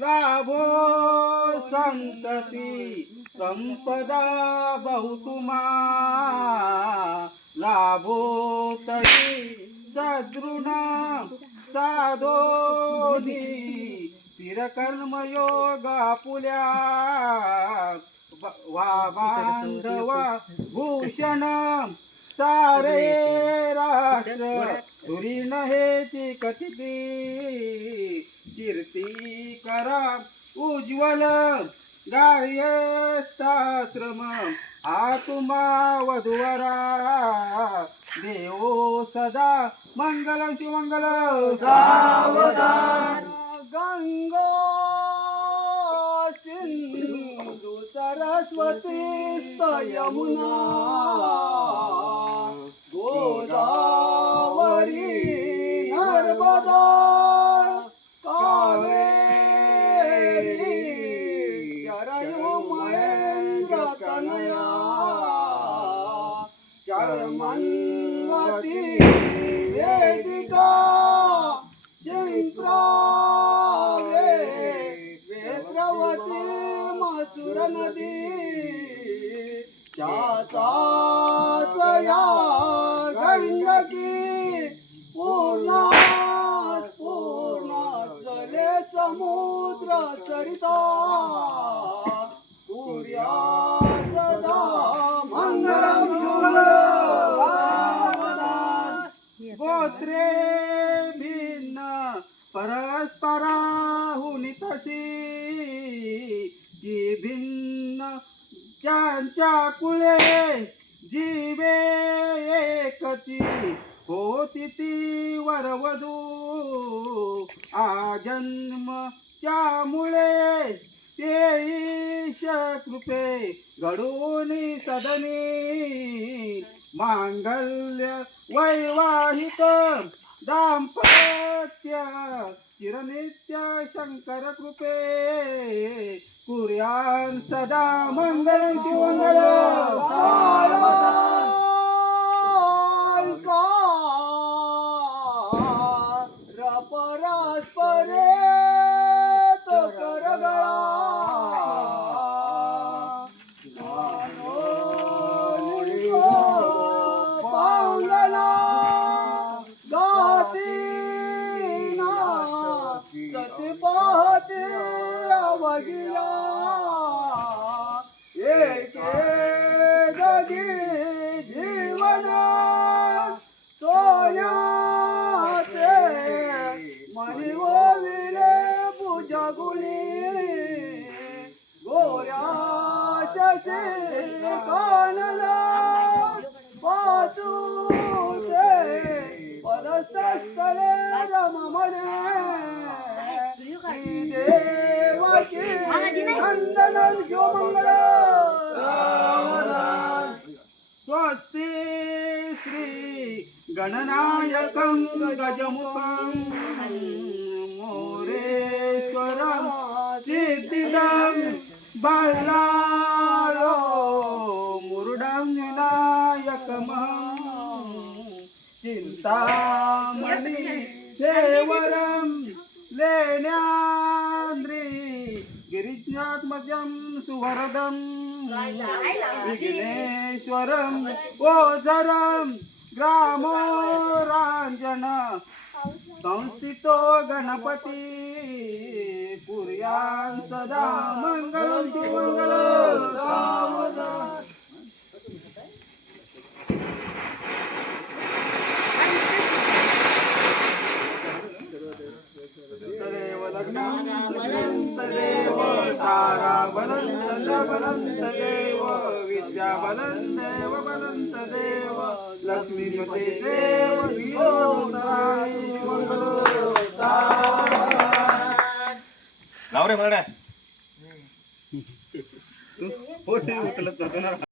लाभो संतती संपदा बहुतुमा। लाभो तरी साधो साधोनी योग पुल्या। वा बांधवा भूषण सारे राष्ट्र। तुरी नहेची कथिती कीर्ती करा उज्ज्वल गायस्ताश्रम आत्मा वधुवरा. देवो सदा मंगल शिवमंगल. गंगो सिंधू सरस्वती यमुना गोदावरी नर्मदा कावेरी शरयू महेंद्र तनया चर्मन्वती वेदिका शिंप्रावे वेत्रवती मसुर नदी चाचाच या भिन्न परस्पराहुनी तशी जी भिन्न ज्यांच्या कुळे जीवे एकची होती ती वरवधू आजन्म त्यामुळे ते कृपे घडून सदनी मांगल्य वैवाहिक दाम्पत्य चिरनित्य शंकर कृपे. कुर्यान सदा मंगल शिवंगल Para estar para la mamá. ವಾಕೆ ವಾಕೆ ನಂದನ ಶಿವಮಂಗಳ ಸ್ವಸ್ತಿ ಶ್ರೀ ಗಣನಾಯಕಂ ಗಜಮುಖಂ ಮೋರೇಶ್ವರಂ ಸಿದ್ಧಿದಂ ಬಲ್ಲಾಳೋ ಮುರುಡಂ ವಿನಾಯಕಮಹಂ ಚಿಂತಾಮಣಿ ದೇವರಂ ಲೇನ್ಯಾ गिरिज्ञात्मजं सुवरदं विघ्नेश्वरं ओझरं ग्रामो राञ्जन संस्थितो गणपती पुर्यां सदा मङ्गलं सुमङ्गलम् तदबलं तदेव विद्याबलं देव बलं तदेव लक्ष्मीपते देव लाव रे मरड्या उचलत